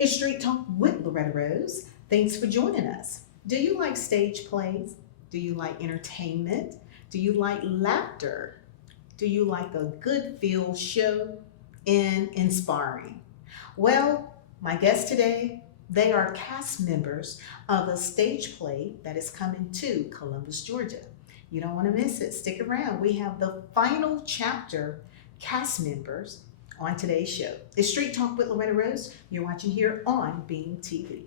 It's Street Talk with Loretta Rose. Thanks for joining us. Do you like stage plays? Do you like entertainment? Do you like laughter? Do you like a good feel show and inspiring? Well, my guests today, they are cast members of a stage play that is coming to Columbus, Georgia. You don't want to miss it. Stick around. We have the final chapter cast members on today's show. It's Street Talk with Loretta Rose. You're watching here on Beam TV.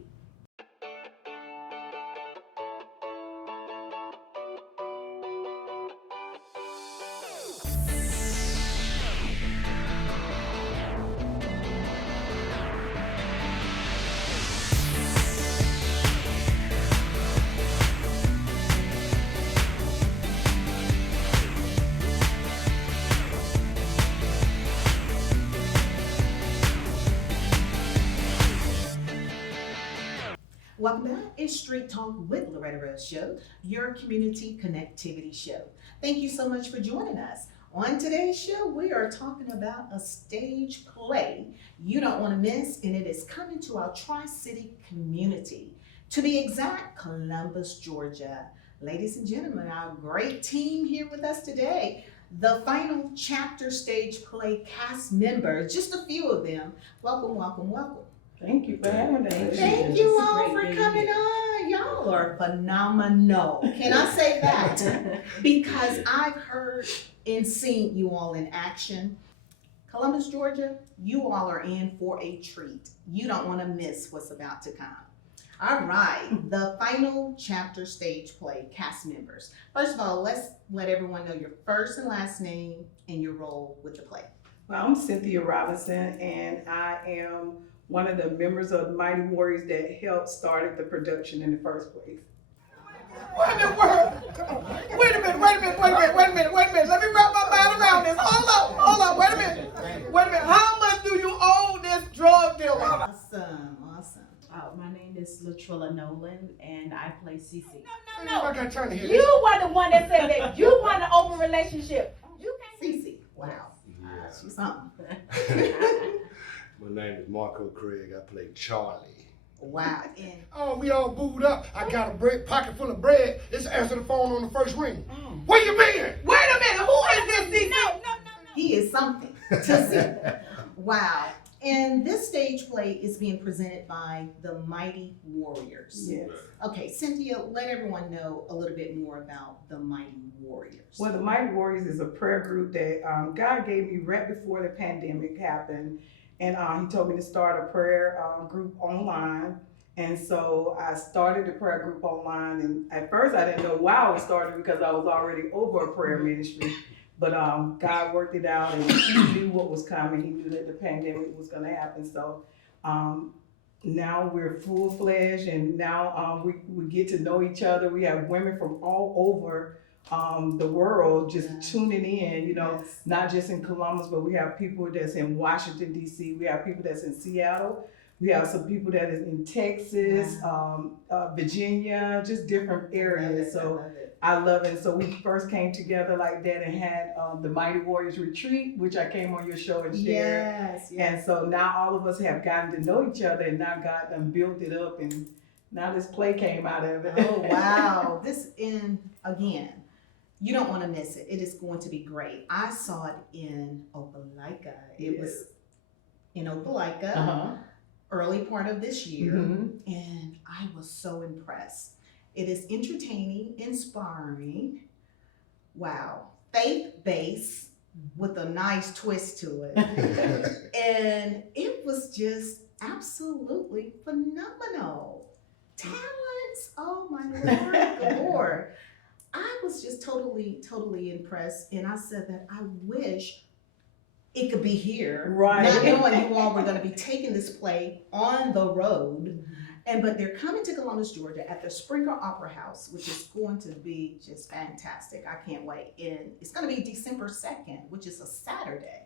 Welcome back. It's Street Talk with Loretta Rose Show, your community connectivity show. Thank you so much for joining us. On today's show, we are talking about a stage play you don't want to miss, and it is coming to our Tri-City community. To be exact, Columbus, Georgia. Ladies and gentlemen, our great team here with us today. The final chapter stage play cast members, just a few of them. Welcome, welcome, welcome. Thank you for having us. Thank you all for coming on. Y'all are phenomenal. Can I say that? Because I've heard and seen you all in action. Columbus, Georgia, you all are in for a treat. You don't want to miss what's about to come. All right, the final chapter stage play cast members. First of all, let's let everyone know your first and last name and your role with the play. Well, I'm Cynthia Robinson, and I am one of the members of the Mighty Warriors that helped started the production in the first place. What in the world? Wait a minute. Let me wrap my mind around this. Hold up, wait a minute. How much do you owe this drug dealer? Awesome. My name is Latrilla Nolan, and I play Cece. No. I gotta turn to here. You were the one that said that you want an open relationship. You can't. Cece, wow. She's something. My name is Marco Craig. I play Charlie. Wow. Oh, we all booed up. I got a pocket full of bread. Let's answer the phone on the first ring. Where you been? Wait a minute. Who is this? No. He is something to see. Wow. And this stage play is being presented by the Mighty Warriors. Yes. Okay, Cynthia, let everyone know a little bit more about the Mighty Warriors. Well, the Mighty Warriors is a prayer group that God gave me right before the pandemic happened. And he told me to start a prayer group online. And so I started the prayer group online. And at first I didn't know why I was starting because I was already over a prayer ministry. But God worked it out, and he knew what was coming. He knew that the pandemic was going to happen. So now we're full-fledged, and now we get to know each other. We have women from all over the world just tuning in, Yes. not just in Columbus, but we have people that's in Washington, D.C. We have people that's in Seattle. We have some people that is in Texas, Virginia, just different areas. I love it. So we first came together like that and had the Mighty Warriors Retreat, which I came on your show and shared. Yes. And so now all of us have gotten to know each other, and now God done built it up, and now this play came out of it. Oh, wow. Again, you don't want to miss it. It is going to be great. I saw it in Opelika. It was in Opelika. Early part of this year, and I was so impressed. It is entertaining, inspiring, wow, faith-based with a nice twist to it. And it was just absolutely phenomenal. Talents, oh my Lord, Lord. I was just totally impressed, and I said that I wish it could be here, Right. Not knowing you all were going to be taking this play on the road, but they're coming to Columbus, Georgia, at the Springer Opera House, which is going to be just fantastic. I can't wait. And it's going to be December 2nd, which is a Saturday.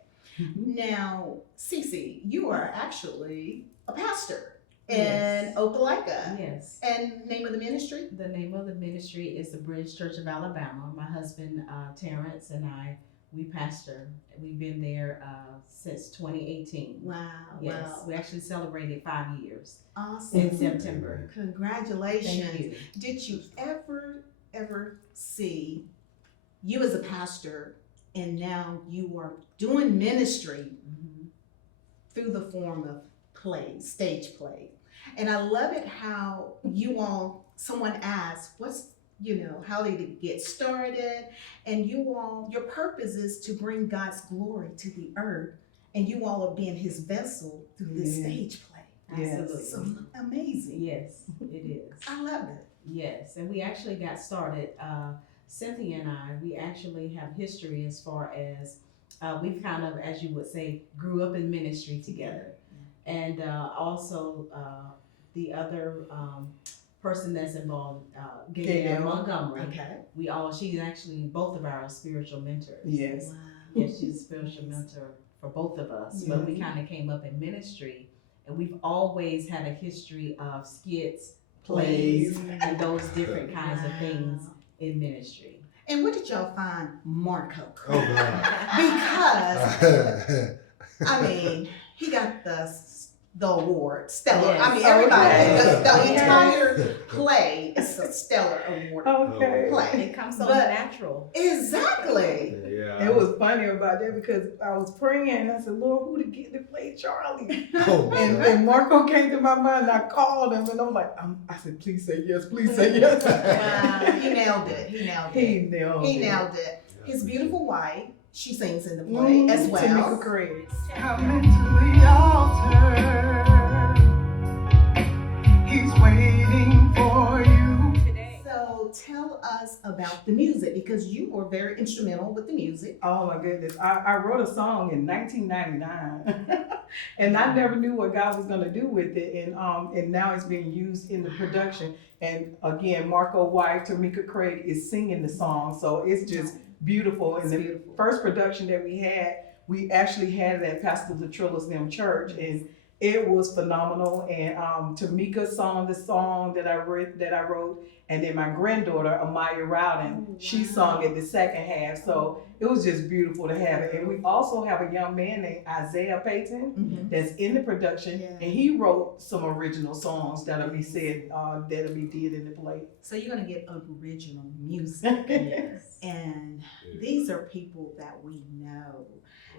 Now, Cece, you are actually a pastor in Opelika. Yes. And name of the ministry? The name of the ministry is the Bridge Church of Alabama. My husband, Terrence, and I we pastor. We've been there since 2018. Wow. Yes, Wow. we actually celebrated 5 years Awesome. in September. Congratulations. Thank you. Did you ever see you as a pastor and now you are doing ministry Mhm. through the form of play, stage play? And I love it how you all, someone asked, how did it get started? And you all, your purpose is to bring God's glory to the earth. And you all are being his vessel through this stage play. Yes. Absolutely. So amazing. Yes, it is. I love it. Yes, and we actually got started. Cynthia and I, we actually have history as far as we've kind of, as you would say, grew up in ministry together. And also the other person that's involved, Gaynell Montgomery. Okay. She's actually both of our spiritual mentors. Yes. Wow. Yes, she's a spiritual mentor for both of us. But we kind of came up in ministry, and we've always had a history of skits, plays, and those different kinds of things in ministry. And what did y'all find Marco? Oh God. Because I mean, he got the award, stellar. Yes. I mean, everybody, Okay. the entire play is a stellar award Okay. play. It comes so But- natural. Exactly. Yeah. It was funny about that because I was praying and I said, Lord, who to get to play Charlie? Oh, And, God. and Marco came to my mind and I called him and I was like, I said, please say yes, please say yes. Wow, he nailed it. He nailed it. He nailed He it. nailed it. His beautiful wife, she sings in the play as well. Tamika Craig. Coming to the altar. He's waiting for you. So tell us about the music because you were very instrumental with the music. Oh my goodness. I wrote a song in 1999 and I never knew what God was gonna do with it. And now it's being used in the production. And again, Marco's wife, Tamika Craig, is singing the song. So it's just beautiful. And the first production that we actually had it at Pastor Latrilla's church, and it was phenomenal. And Tamika sung the song that I wrote, and then my granddaughter Amaya Rowden, she sung it the second half. So it was just beautiful to have it. And we also have a young man named Isaiah Payton that's in the production, and he wrote some original songs that'll be said, that'll be did in the play. So you're gonna get original music. Yes. And these are people that we know.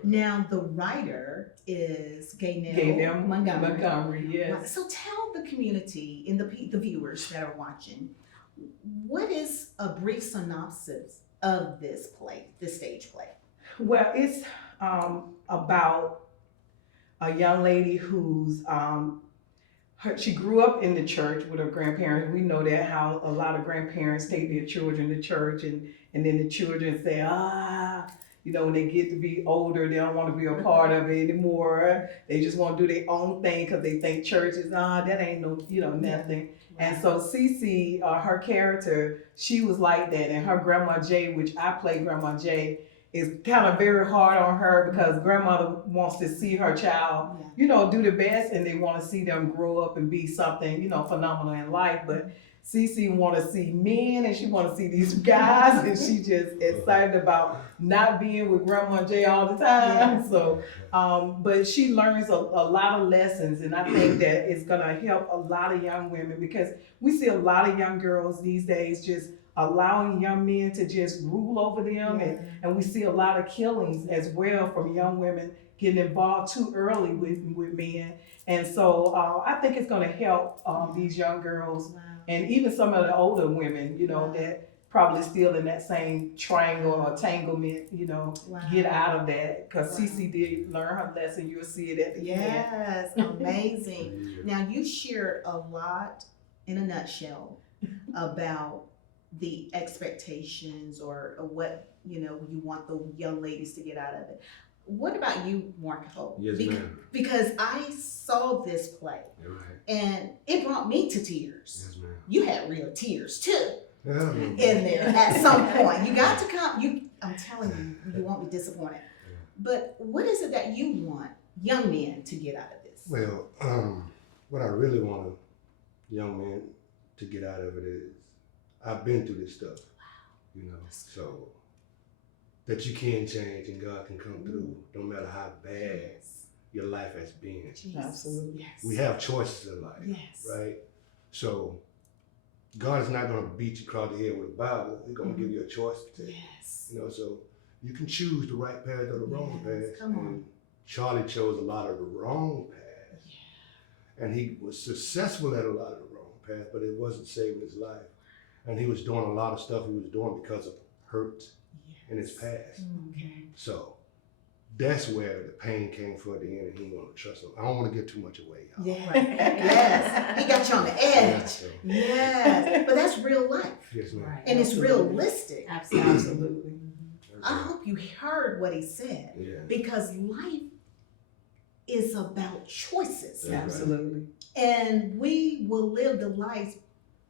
Now the writer is Gaynell Montgomery, yes. So tell the community and the viewers that are watching, what is a brief synopsis of this play, this stage play? Well, it's about a young lady who's she grew up in the church with her grandparents. We know that how a lot of grandparents take their children to church, and then the children say, when they get to be older, they don't want to be a part of it anymore. They just want to do their own thing because they think church is, that ain't no, nothing. And so Cece, her character, she was like that. And her Grandma Jay, which I play Grandma Jay, is kind of very hard on her because grandmother wants to see her child, do the best, and they want to see them grow up and be something, phenomenal in life. But Cece want to see men and she want to see these guys, and she just excited about not being with Grandma Jay all the time. So, but she learns a lot of lessons, and I think that it's gonna help a lot of young women because we see a lot of young girls these days just allowing young men to just rule over them, and we see a lot of killings as well from young women getting involved too early with men. And so I think it's gonna help these young girls. And even some of the older women, that probably still in that same triangle or entanglement, get out of that. Because Cece did learn her lesson. You'll see it at the end. Yes, amazing. Now you shared a lot in a nutshell about the expectations or what, you want the young ladies to get out of it. What about you, Marco? Yes, ma'am. Because I saw this play and it brought me to tears. Yes, ma'am. You had real tears too Yeah. in there at some point. You got to come. I'm telling you, you won't be disappointed. But what is it that you want young men to get out of this? Well, what I really want a young man to get out of it is I've been through this stuff, so that you can change and God can come through, no matter how bad your life has been. Jesus. Absolutely. Yes. We have choices in life, Yes. right? So God is not going to beat you across the head with a Bible. He's going to give you a choice to take. Yes. You know, so you can choose the right path or the wrong Yes, path. come on. And Charlie chose a lot of the wrong path. Yeah. And he was successful at a lot of the wrong path, but it wasn't saving his life. And he was doing a lot of stuff he was doing because of hurt in his past. Okay. So that's where the pain came for at the end, and he didn't want to trust him. I don't want to give too much away, y'all. Yeah. Yes. He got you on the edge. So, Yes. But that's real life. yes, ma'am. Right. And it's Absolutely. realistic. Absolutely. Absolutely. I hope you heard what he said. Yeah. Because life is about choices. Yeah. Absolutely. And we will live the life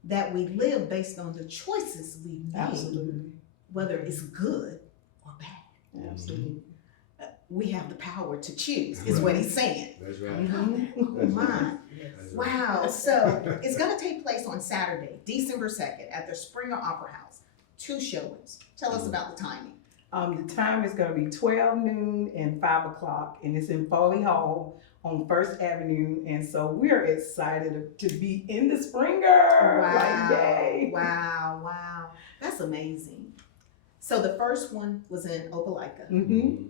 that we live based on the choices we make, Absolutely. whether it's good or bad. Absolutely. We have the power to choose, is what he's saying. That's right. Oh That's my. right. Yes. That's right. Wow. So it's going to take place on Saturday, December 2nd at the Springer Opera House. 2 showings. Tell us about the timing. The time is going to be 12 noon and 5 o'clock, and it's in Foley Hall on First Avenue. And so we're excited to be in the Springer. Wow. Like, yay. Wow. Wow. That's amazing. So the first one was in Opelika. Mm-hmm.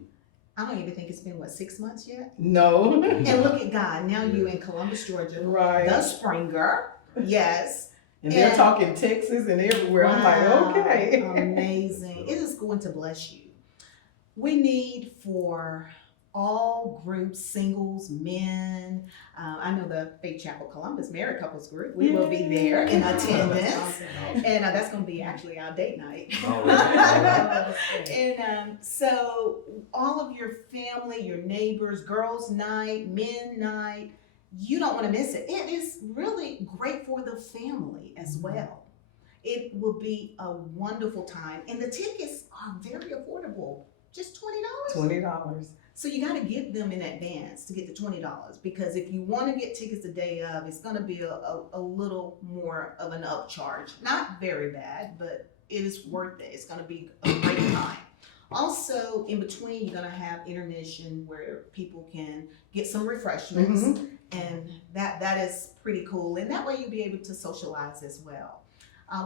I don't even think it's been, 6 months yet? No. And look at God. Now you in Columbus, Georgia. Right. The Springer. Yes. And they're And- talking Texas and everywhere. I'm Wow. like, okay. Amazing. It is going to bless you. We need for all groups, singles, men. I know the Faith Chapel Columbus married couples group. We will be there in attendance. And that's going to be actually our date night. All right. And so all of your family, your neighbors, girls' night, men' night, you don't want to miss it. It is really great for the family as well. It will be a wonderful time. And the tickets are very affordable, just $20. $20. So you got to get them in advance to get the $20, because if you want to get tickets the day of, it's going to be a little more of an upcharge. Not very bad, but it is worth it. It's going to be a great time. Also, in between, you're going to have intermission where people can get some refreshments, and that is pretty cool. And that way you'll be able to socialize as well.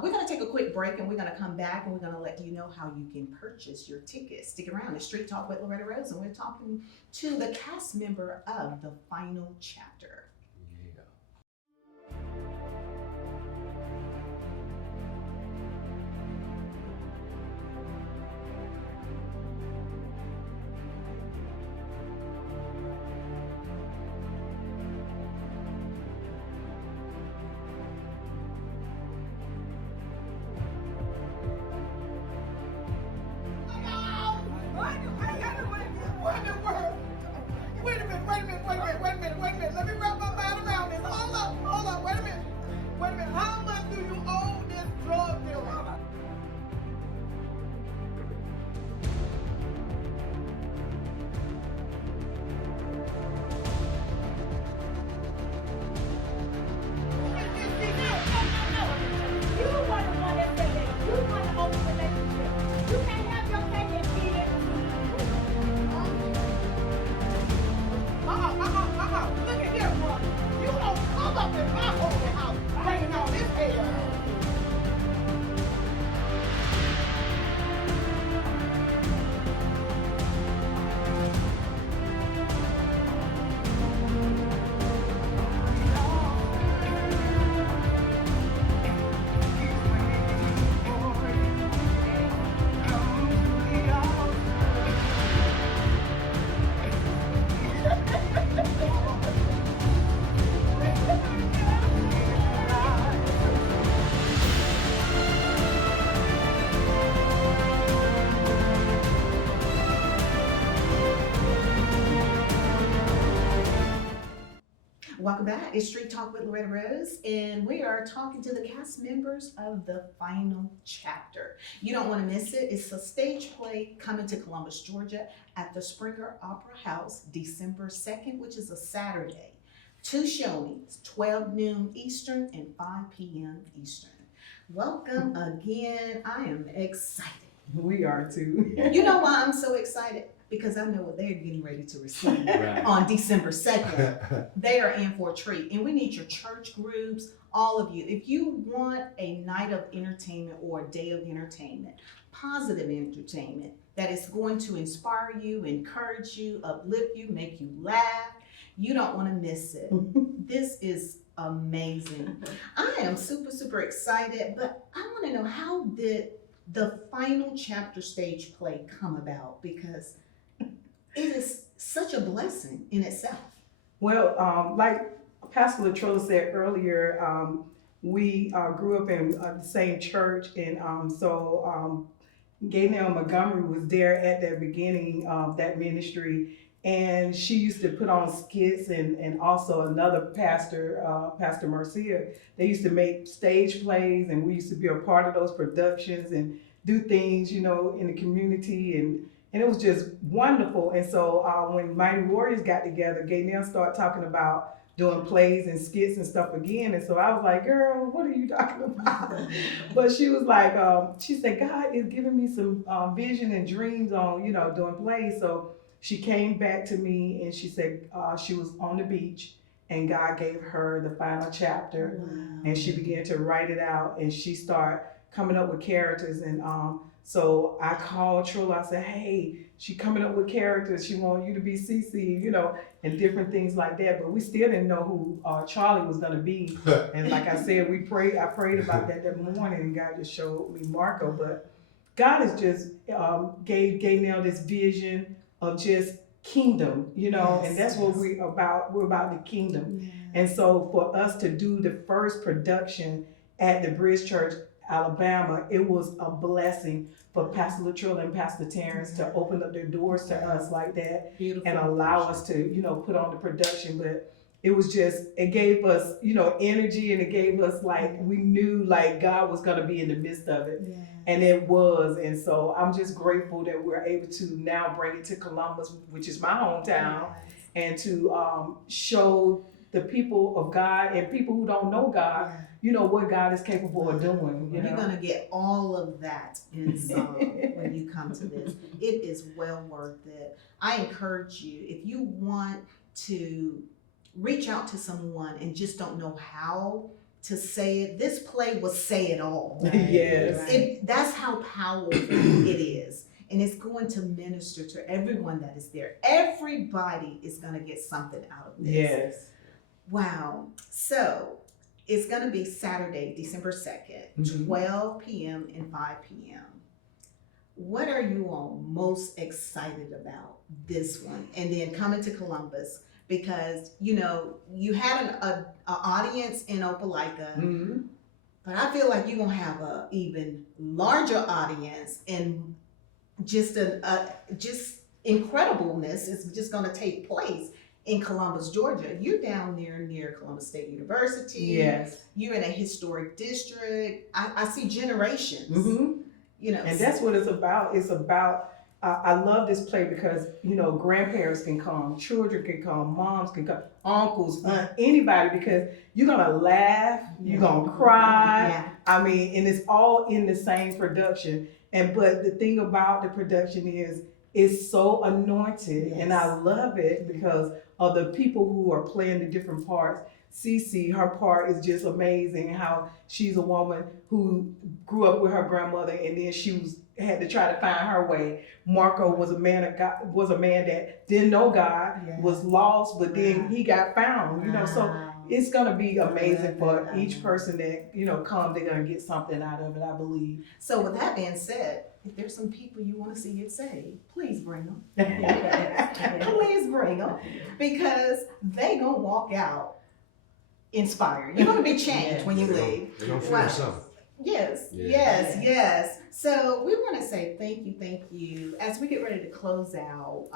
We're going to take a quick break, and we're going to come back, and we're going to let you know how you can purchase your tickets. Stick around. It's Street Talk with Loretta Rose, and we're talking to the cast member of The Final Chapter. Yeah. Wait a minute. Let me wrap my mind around this. Hold up. Wait a minute. How much do you owe this drug dealer? You want the one that said that you want an open relationship. You can't have your cake and eat it. Look at here, bro. You don't come up in my holy house bringing all this hell. Welcome back. It's Street Talk with Loretta Rose, and we are talking to the cast members of The Final Chapter. You don't want to miss it. It's a stage play coming to Columbus, Georgia at the Springer Opera House, December 2nd, which is a Saturday. 2 showings, 12 noon Eastern and 5 p.m. Eastern. Welcome again. I am excited. We are too. You know why I'm so excited? Because I know what they're getting ready to receive Right. on December 2nd. They are in for a treat. And we need your church groups, all of you. If you want a night of entertainment or a day of entertainment, positive entertainment that is going to inspire you, encourage you, uplift you, make you laugh, you don't want to miss it. This is amazing. I am super, super excited, but I want to know, how did the final chapter stage play come about? Because it is such a blessing in itself. Well, like Pastor Latrella said earlier, we grew up in the same church, and so Gaynell Montgomery was there at the beginning of that ministry, and she used to put on skits, and also another pastor, Pastor Marcia, they used to make stage plays, and we used to be a part of those productions and do things, you know, in the community, and it was just wonderful. And so when Mighty Warriors got together, Gaynell started talking about doing plays and skits and stuff again. And so I was like, girl, what are you talking about? But she was like, she said, God is giving me some vision and dreams on, you know, doing plays. So she came back to me and she said she was on the beach and God gave her the final chapter. Wow. And she began to write it out, and she started coming up with characters. And so I called Trilla. I said, hey, she coming up with characters. She want you to be Cece, you know, and different things like that. But we still didn't know who Charlie was going to be. And like I said, I prayed about that morning, and God just showed me Marco. But God has just gave Gaynell this vision of just kingdom, you know, Yes, and that's what yes. we're about. We're about the kingdom. Yeah. And so for us to do the first production at the Bridge Church, Alabama, it was a blessing for Pastor Latrilla and Pastor Terrence to open up their doors to us like that Beautiful. and allow us to, you know, put on the production. But it was just, it gave us, you know, energy, and it gave us like, we knew like God was going to be in the midst of it. Yeah. And it was. And so I'm just grateful that we're able to now bring it to Columbus, which is my hometown, and to show the people of God and people who don't know God, Yeah. you know, what God is capable of doing. You You're know? going to get all of that in song when you come to this. It is well worth it. I encourage you, if you want to reach out to someone and just don't know how to say it, this play will say it all. Yes. That's how powerful it is. And it's going to minister to everyone that is there. Everybody is going to get something out of this. Yes. Wow. So it's going to be Saturday, December 2nd, Mhm. 12 p.m. and 5 p.m. What are you all most excited about this one? And then coming to Columbus, because, you know, you had an audience in Opelika, Mhm. but I feel like you're going to have an even larger audience, and just just incredibleness is just going to take place in Columbus, Georgia. You're down there near Columbus State University. Yes. You're in a historic district. I see generations. Mhm. You know, And that's what it's about. It's about, I love this play because, you know, grandparents can come, children can come, moms can come, uncles, anybody, because you're going to laugh, you're going to cry. Yeah. I mean, and it's all in the same production. But the thing about the production is, it's so anointed, and I love it because of the people who are playing the different parts. Cece, her part is just amazing. How she's a woman who grew up with her grandmother, and then had to try to find her way. Marco was a man of God, was a man that didn't know God, was lost, but then he got found. You know, so it's gonna be amazing for each person that, you know, come. They're gonna get something out of it, I believe. So with that being said, if there's some people you want to see get saved, please bring them. Please bring them, because they gonna walk out inspired. You're gonna be changed when you leave. They're gonna feel Wow. something. Yes, Yeah. yes. So we want to say thank you. As we get ready to close out,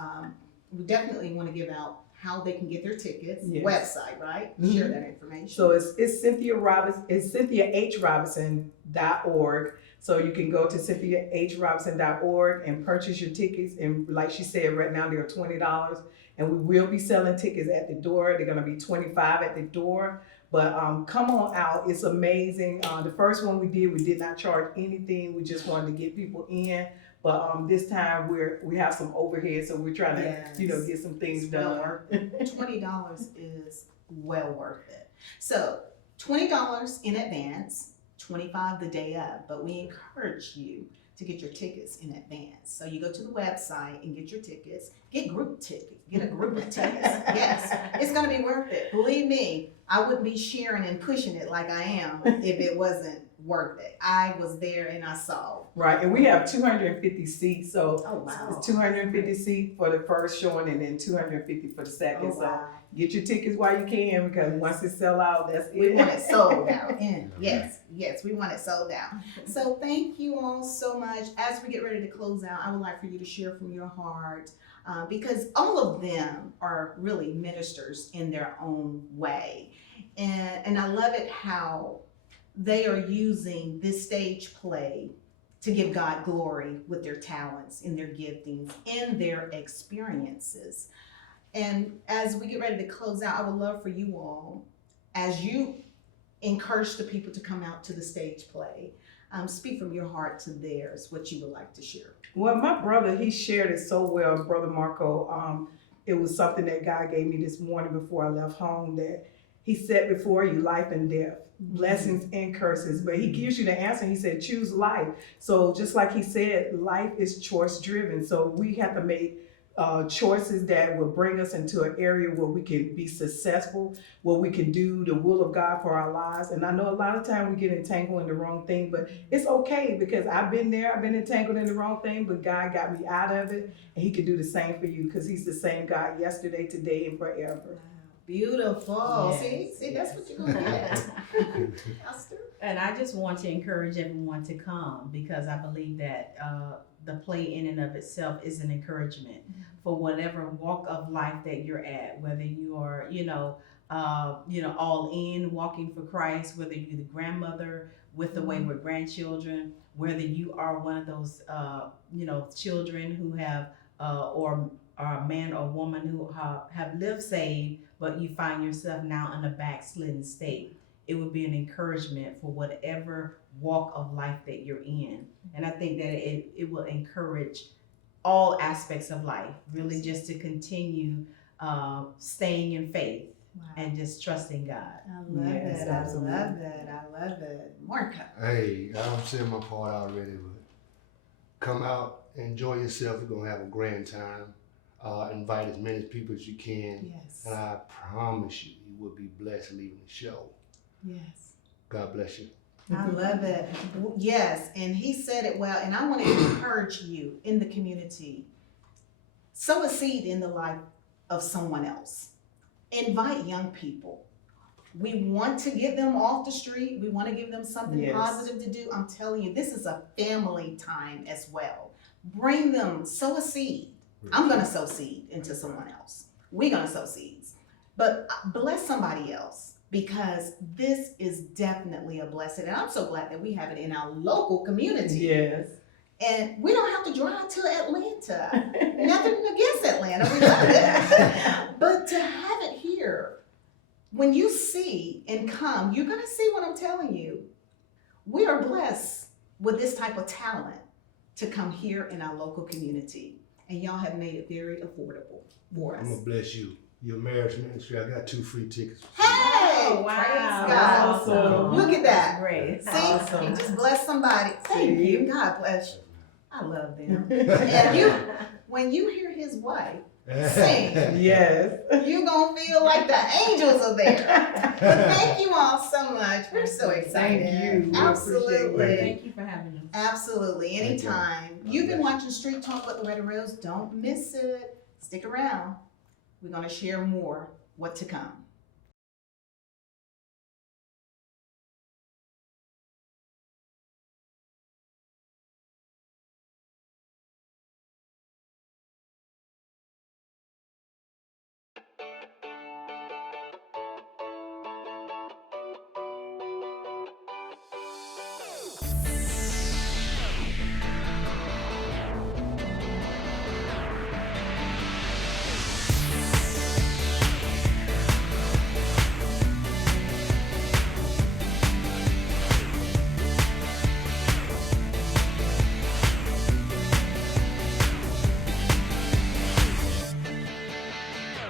we definitely want to give out how they can get their tickets. Yes. Website, right? Mhm. Share that information. So it's Cynthia Robinson, it's CynthiaHRobinson.org. So you can go to CynthiaHRobinson.org and purchase your tickets. And like she said, right now they're $20. And we will be selling tickets at the door. They're gonna be $25 at the door. But come on out, it's amazing. The first one we did not charge anything. We just wanted to get people in. But this time we have some overhead, so we're trying to, you know, Yes. get some things It's well done. worth it. $20 is well worth it. So $20 in advance, $25 the day of, but we encourage you to get your tickets in advance. So you go to the website and get your tickets, get group tickets, get a group of tickets. Yes, it's gonna be worth it. Believe me, I wouldn't be sharing and pushing it like I am if it wasn't worth it. I was there and I saw. Right, and we have 250 seats, so Oh, wow. it's 250 seats for the first showing and then 250 for the second. Oh, So wow. get your tickets while you can, because once it sell out, that's We it. want it sold out. And yes, we want it sold out. So thank you all so much. As we get ready to close out, I would like for you to share from your heart, because all of them are really ministers in their own way. And I love it how they are using this stage play to give God glory with their talents, in their giftings, in their experiences. And as we get ready to close out, I would love for you all, as you encourage the people to come out to the stage play, speak from your heart to theirs, what you would like to share. Well, my brother, he shared it so well, Brother Marco. It was something that God gave me this morning before I left home, that he set before you life and death, blessings and curses, but he gives you the answer. He said, choose life. So just like he said, life is choice driven. So we have to make choices that will bring us into an area where we can be successful, where we can do the will of God for our lives. And I know a lot of time we get entangled in the wrong thing, but it's okay, because I've been there, I've been entangled in the wrong thing, but God got me out of it, and he can do the same for you, because he's the same God yesterday, today, and forever. Beautiful. Yes, See, that's what you're gonna get. Pastor? And I just want to encourage everyone to come, because I believe that the play in and of itself is an encouragement for whatever walk of life that you're at, whether you are, all in walking for Christ, whether you're the grandmother with the wayward grandchildren, whether you are one of those, children who have, or are a man or woman who have lived saved, but you find yourself now in a backslidden state. It would be an encouragement for whatever walk of life that you're in. And I think that it will encourage all aspects of life, really, just to continue staying in faith and just trusting God. I love Yes, it. absolutely. I love it. I love it. Marco. Hey, I've said my part already, but come out, enjoy yourself. We're gonna have a grand time. Invite as many people as you can, Yes. and I promise you, you will be blessed leaving the show. Yes. God bless you. I love it. Yes, and he said it well, and I want to encourage you in the community. Sow a seed in the life of someone else. Invite young people. We want to get them off the street. We want to give them something Yes. positive to do. I'm telling you, this is a family time as well. Bring them, sow a seed. I'm going to sow seed into someone else. We're going to sow seeds. But bless somebody else, because this is definitely a blessing. And I'm so glad that we have it in our local community. Yes. And we don't have to drive to Atlanta. Nothing against Atlanta, we love it. But to have it here, when you see and come, you're gonna see what I'm telling you. We are blessed with this type of talent to come here in our local community. And y'all have made it very affordable for us. I'm gonna bless you. Your marriage ministry, I got 2 free tickets. Hey, Oh, wow. praise God. Awesome. Look at that. Great. See, Awesome. he just blessed somebody. Thank See? you. God bless you. I love them. And when you hear his wife sing, Yes. you're going to feel like the angels are there. But thank you all so much. We're so excited. Thank you. We Absolutely. appreciate it. Thank you for having us. Absolutely. Thank you. Anytime. You've been watching Street Talk with Loretta Rose. Don't miss it. Stick around. We're going to share more what to come.